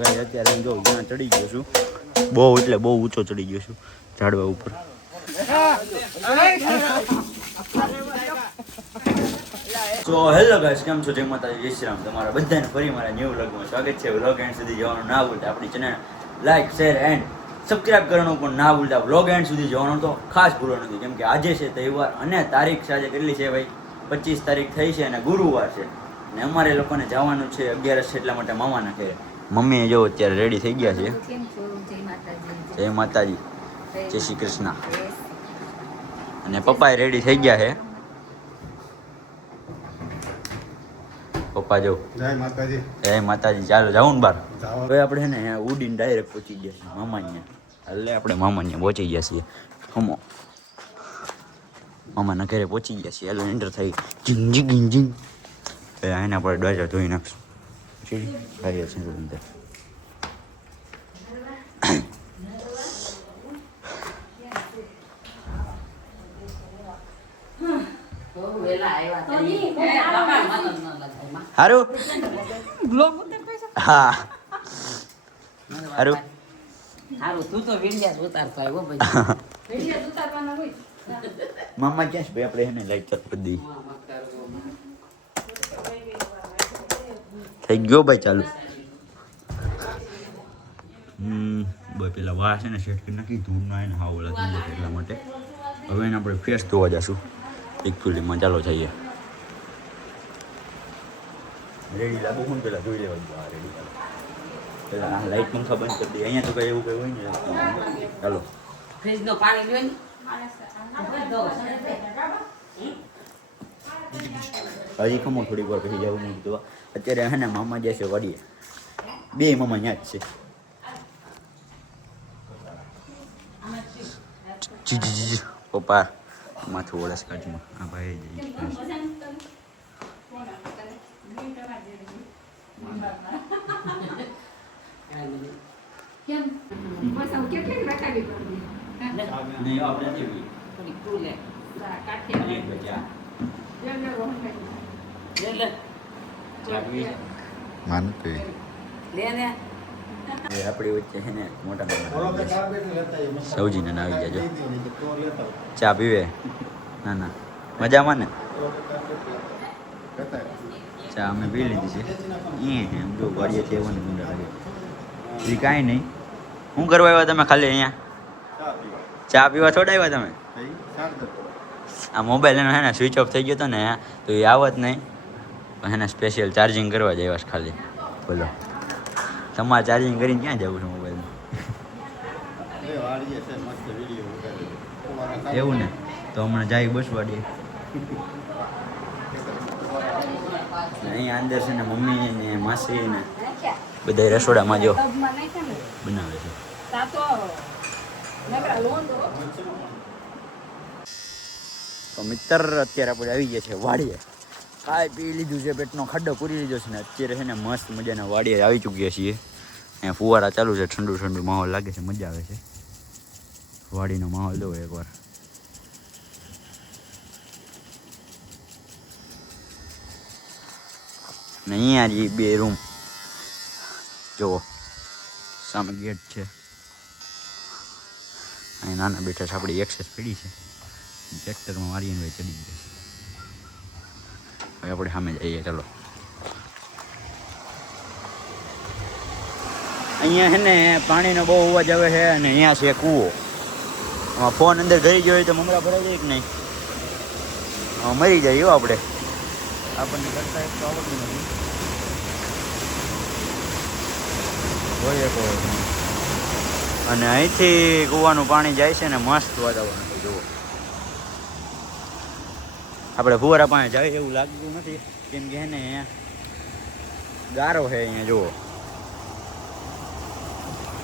ગાય અત્યારે જો ત્યાં ચડી ગયો છું, બહુ એટલે બહુ ઊંચો ચડી ગયો છું ઝાડવા ઉપર. તો હેલો ગાઈસ, કેમ છો? જય માતાજી, જય શ્રી રામ. તમારા બધાને ફરી મારા ન્યૂ વ્લોગમાં સ્વાગત છે. વ્લોગ એન્ડ સુધી જવાનું ના ભૂલતા, આપણી channel like share and subscribe કરવાનું પણ ના ભૂલતા. વ્લોગ એન્ડ સુધી જવાનું તો ખાસ ભૂલો નથી, કેમ કે આજે છે તહેવાર અને તારીખ આજે કેટલી છે ભાઈ? 25 તારીખ થઈ છે અને ગુરુવાર છે અને અમારે લોકોને જવાનું છે 11 છે, એટલા માટે મામાના ઘરે. મમ્મી જો અત્યારે રેડી થઈ ગયા છે. જય માતાજી, જય શ્રી કૃષ્ણ. અને પપ્પાએ રેડી થઈ ગયા છે. પપ્પા જો જય માતાજી. જય માતાજી. ચાલો જાઉં ને બાર. હવે આપણે છે ને ઉડીને ડાયરેક્ટ પહોંચી ગયા છીએ મામાને. એટલે આપણે મામાને પહોંચી ગયા છીએ. હમો મામાના ઘરે પહોંચી ગયા છીએ. એટલે એન્ટર થઈ જીંગ જીંગ જીંગ. એના પર ડોઝા ધોઈ નાખશું. ખાઈએ છીએ અંદર. હારું હા હારું હારું તું તો વિડિયા ઉતારતો આવ્યો ભાઈ. વિડિયા ઉતારવાના હોય. મામા ક્યાં છે ભાઈ? આપણે એને લાઈટ ચાલુ કરી દઈએ. થઈ ગયો ભાઈ ચાલુ. ભાઈ પેલા વાહ છે ને સેટ કરી નાખી, ધૂળ ના એને હાવ ઓલા થઈ જાય એટલા માટે. હવે એને આપણે ફેસ ધોવા જશું એકચ્યુઅલીમાં. ચાલો જઈએ. રેડી લાગુ હું પેલા જોઈ લેવાનું. હા રેડી ચાલો. પેલા આ લાઈટ પંખા બંધ કરી દઈએ. અહીંયા તો કઈ એવું કઈ હોય ને. ચાલો ફ્રીજ નો પાણી જોઈ હજી ખમો થોડીક વાર પછી જવું નહીં તો. અત્યારે હે ને મામા જે છે વાડીએ, બે મામા ત્યાં જ છે. પપ્પા માથું ઓળસ કાઢમાં. હા ભાઈ નહીં આપણે માનતું આપણી વચ્ચે છે ને મોટા સૌજીને આવી જાજો. ચા પીવે? ના ના મજામાં ને? ચા અમે પી લીધી છે. એમ જો વાડીએ છે એવું ઊંડા લાગે. એ કાંઈ નહીં. શું કરવા આવ્યા તમે? ખાલી અહીંયા ચા પીવા થોડા આવ્યા તમે? આ મોબાઈલ એનો હે ને સ્વિચ ઓફ થઈ ગયો હતો ને, તો એ આવત નહીં. પણ એને સ્પેશિયલ ચાર્જિંગ કરવા જ આવ્યા છે ખાલી. બોલો તમારે ચાર્જિંગ કરીને ક્યાં જવું છે મોબાઈલમાં? એવું ને તો હમણાં જાય બસ વાડીએ. અહીંયા અંદર છે ને મમ્મી ને માસી ને બધા રસોડામાં જો બનાવે છે. તો મિત્ર અત્યારે આપણે આવી ગયા છે વાડીએ. ખાઈ પી લીધું છે, પેટનો ખાડો પૂરી લીધો છે ને અત્યારે છે ને મસ્ત મજાના વાડીએ આવી ચૂક્યા છીએ. અહીંયા ફુવારા ચાલુ છે, ઠંડુ ઠંડુ માહોલ લાગે છે, મજા આવે છે. વાડીનો માહોલ દો એકવાર. ને અહીંયા જ બે રૂમ જુઓ, સામે ગેટ છે. અહીં નાના બેઠા છે, આપણી એક્સેસ પડી છે. ટ્રેક્ટરમાં મારીને ભાઈ ચડી ગયા છે. હવે આપણે સામે જઈએ. ચાલો અહીંયા છે ને પાણીનો બહુ અવાજ આવે છે અને અહીંયા છે કૂવો. ફોન અંદર ગઈ ગયો હોય તો મમરા ભરાઈ જાય કે નહીં? મરી જાય આપણે. આપણને કરતા એક તો આવડતું નથી. અને અહીંથી કૂવાનું પાણી જાય છે ને મસ્ત વાતાવરણ છે. જુઓ આપણે ફુવારા પાસે જાય એવું લાગતું નથી, કેમ કે એને ગારો છે અહીંયા. જુઓ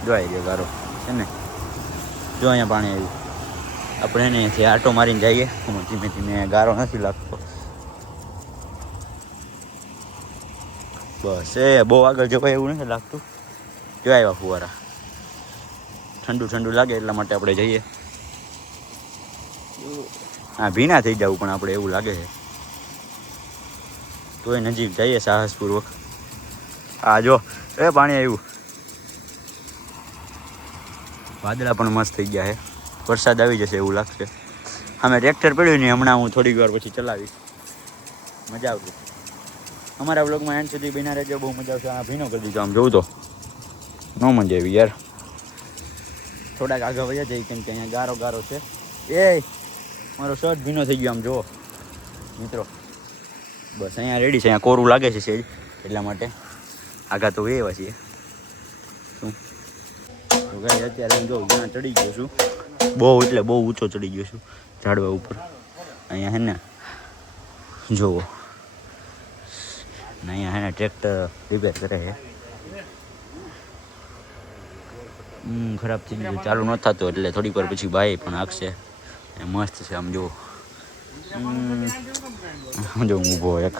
જોઈ ગયો ગારો છે ને. જો અહીંયા પાણી આવ્યું. આપણે એને અહીંયાથી આટો મારીને જઈએ. ધીમે ધીમે ગારો નથી લાગતો. બસ એ બહુ આગળ જવાય એવું નથી લાગતું. જો આવ્યા ફુવારા. ઠંડુ ઠંડુ લાગે એટલા માટે આપણે જઈએ. હા ભીના થઈ જવું પણ આપણે એવું લાગે છે. તોય નજીક જઈએ સાહસપૂર્વક. આ જો એ પાણી આવ્યું. વાદળા પણ મસ્ત થઈ ગયા છે. વરસાદ આવી જશે એવું લાગશે. અમે ટ્રેક્ટર પડ્યું ને હમણાં હું થોડીક વાર પછી ચલાવીશ. મજા આવશે. અમારા બ્લોગમાં એન્ડ સુધી બિના રહેજો, બહુ મજા આવશે. આ ભીનો કરી દીધો આમ જોઉં તો ન મજા આવી યાર. થોડાક આગળ વયા જઈએ કેમ કે અહીંયા ગારો ગારો છે. એ મારો શર્ટ ભીનો થઈ ગયો આમ જુઓ મિત્રો. બસ અહીંયા રેડી છે. અહીંયા કોરું લાગે છે સેજ એટલા માટે આગા તો એવા છીએ. શું તો ગાય અત્યારે હું જોઉં જ્યાં ચડી ગયો છું, બહુ એટલે બહુ ઊંચો ચડી ગયો છું ઝાડવા ઉપર. અહીંયા હે ને જુઓ, ને અહીંયા હે ને ટ્રેક્ટર રિપેર કરે છે. ખરાબ થઈ ગયું, ચાલુ ન થતું એટલે થોડીક વાર પછી ભાઈ પણ આખશે. મસ્ત છે આમ જુઓ. જો ઊભો એક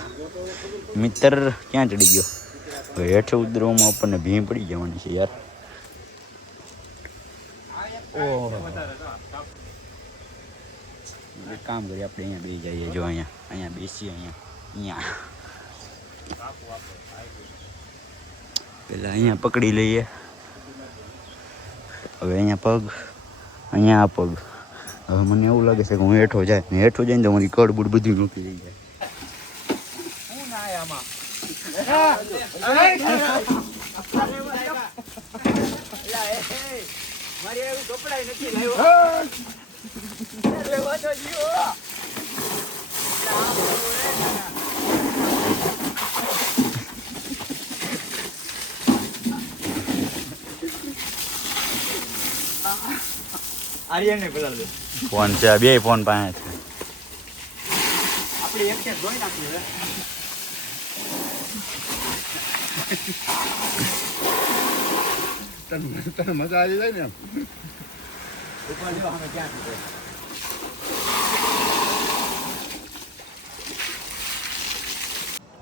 મિત્ર ક્યાં ચડી ગયો. હવે હેઠે ઉતરવામાં આપણને ભીં પડી જવાની છે યાર. ઓહ, એક કામ કરીએ આપણે અહીંયા બેસી જઈએ. જો અહીંયા બેસીએ. અહીંયા પેલા અહીંયા પકડી લઈએ. હવે અહીંયા પગ, અહીંયા આ પગ. હવે મને એવું લાગે છે કે હું હેઠો જાય ને હેઠો જઈને તો મારી કડબુડ બધી મૂકી દઈ જાય. ફોન છે, બે ફોન પાસે છે. આપણી એક જોઈ નાખ્યું તને મજા આવી જાય ને એમ.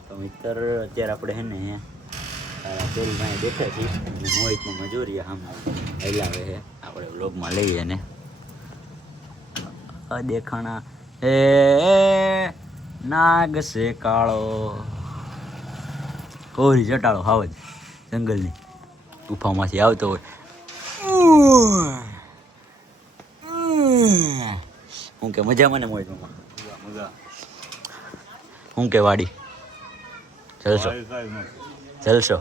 તો મિત્ર અત્યારે આપણે હે ને પેલી પાસે બેઠા છીએ. મોહિતમાં મજૂરી આમ હલાવે છે. આપણે વ્લોગમાં લઈએ ને દેખાણા એ નાગ છે કાળો, કોરી જટાળો હાવ જ જંગલની ગુફામાંથી આવતો હોય. હું કે મજામાં ને મોહિતમાં? હું કે વાડી જલસો જલસો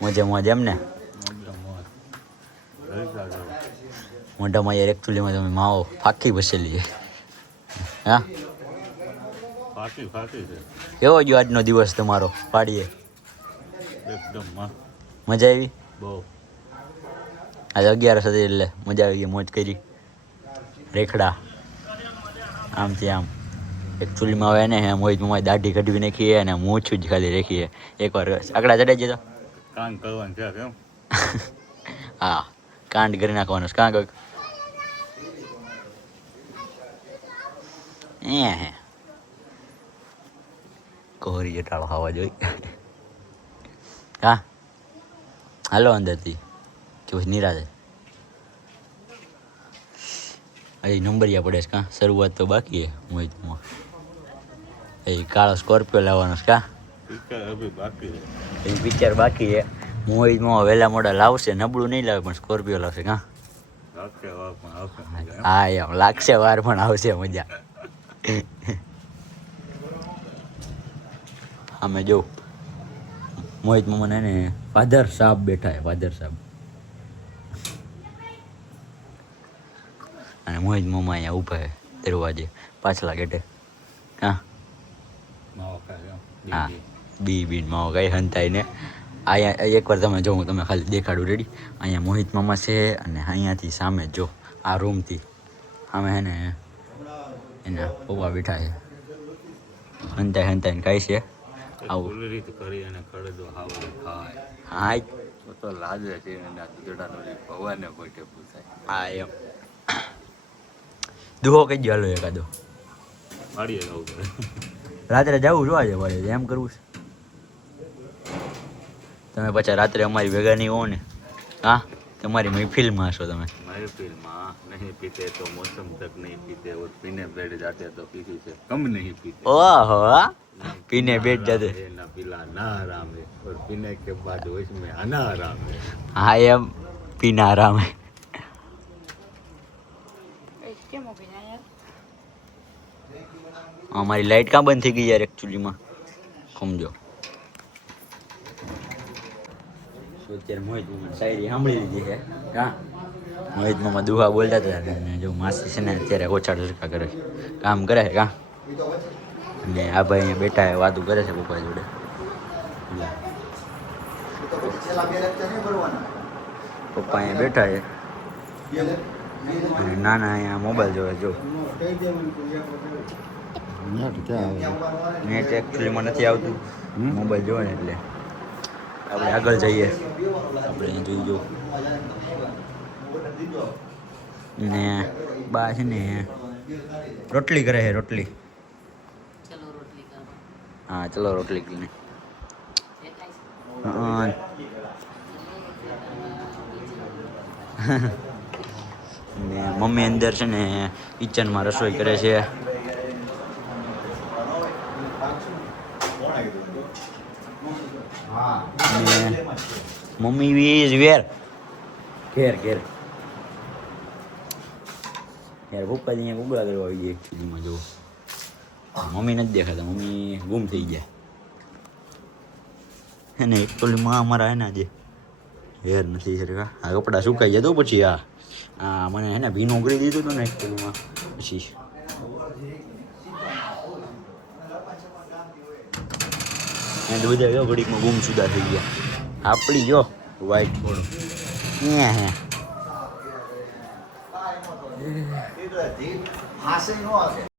મોજે મોજ એમ ને. મોઢામાં યાર એકચુલીમાં તમે માવો ફાકી બસેલી છે. હા, કેવો ગયો આજનો દિવસ તમારો પાડીએ? એકદમ મજા આવી બહુ. આજે 11 હતી એટલે મજા આવી ગઈ, મોજ કરી. રેખડા આમથી આમ. એકચુલીમાં હવે એને મોહિત મામાએ દાઢી કઢવી નાખી અને મૂછું જ ખાલી રાખીએ. એકવાર આકડા ચડાઈ જતો કામ કરવાનું છે કેમ? હા, કાંડ કરી નાખવાનો કાં કંઈક. હે કોહરી જટાળો ખાવા જોઈ. હા હાલો અંદરથી કે પછી નિરાજે. હજી નંબરિયા પડે છે કાં? શરૂઆત તો બાકી છે મોહિતમાં. એ કાળો સ્કોર્પિયો લાવવાનો છે કાં? એ પિક્ચર બાકી છે. મોહિતમાં વહેલા મોડા લાવશે, નબળું નહીં લાવે પણ સ્કોર્પિયો લાવશે કાં? હા એમ લાગશે વાર પણ આવશે મજા. અમે જો મોહિત મામા ને ફાધર સાહેબ બેઠા છે. ફાધર સાહેબ અને મોહિત મામા અહીંયા ઊભા છે દરવાજે પાછલા ગેટે. હા હા, બી માવો કઈ હંતાય ને. અહીંયા એકવાર તમે જો હું તમે ખાલી દેખાડું. રેડી? અહીંયા મોહિત મામા છે અને અહીંયાથી સામે જો આ રૂમથી સામે હે ને એના પપ્પા બેઠા છે. હંતાઈને કાંઈ છે આવું. હા તો લાગે છે ભગવાનને કોઈ પૂછાય. હા એમ. દુહો કઈ ગયો હાલો એકાદો. માડીએ જવું પડે. રાત્રે જવું જોવા છે મારે એમ કરવું છે. તમે પાછા રાત્રે અમારી ભેગા નહીં હો ને? હા, તમારી મહેફિલમાં હશો તમે. મહેફિલમાં નહીં પીતે તો મોસમ તક નહીં પીતે, और पीने बैठ जाते तो पीती से कम नहीं पीते. ઓહો पीने बैठ जाते ना पिला ना आराम है और पीने के बाद उसमें आना आराम है हाँ एम पीना आराम है हमारी लाइट कहाँ बंद थी गई यार एक्चुअली में समझो અત્યારે મોહિત મામા શાયરી સાંભળી લીધી છે કા મોહિત મામા દુહા બોલતા હતા અને જો માસી છે ને અત્યારે ઓછા ઢરકા કરે છે કામ કરે છે કા અને આ ભાઈ અહીંયા બેઠા છે વાતું કરે છે પપ્પા જોડે પપ્પા અહીંયા બેઠા છે અને નાના અહીંયા મોબાઈલ જોવે જો નેટ એકચ્યુઅલીમાં નથી આવતું મોબાઈલ જોવે ને એટલે આપણે આગળ જઈએ આપણે અહીંયા જોઈ જો ને બા છે ને રોટલી કરે છે રોટલી ચલો રોટલી કરવા હા ચલો રોટલી કરીને ને મમ્મી અંદર છે ને કિચનમાં રસોઈ કરે છે ને મમ્મી ઇઝ વેર ઘેર ઘેર યાર પપ્પા અહીંયા ઉગડા કરવા આવી ગયા એકચ્યુઅલીમાં જો મમ્મી નથી દેખાતા મમ્મી ગુમ થઈ ગયા હે ને એકચ્યુઅલીમાં અમારા હે ને આજે હેર નથી સરખા આ કપડાં સુકાઈ જાય તો પછી આ મને હે ને ભીનું કરી દીધું હતું ને એકચ્યુઅલીમાં પછી એ તો બધા ઘડીકમાં ગુમ સુધા થઈ ગયા આપણી જો વાઈટ ફોડો હે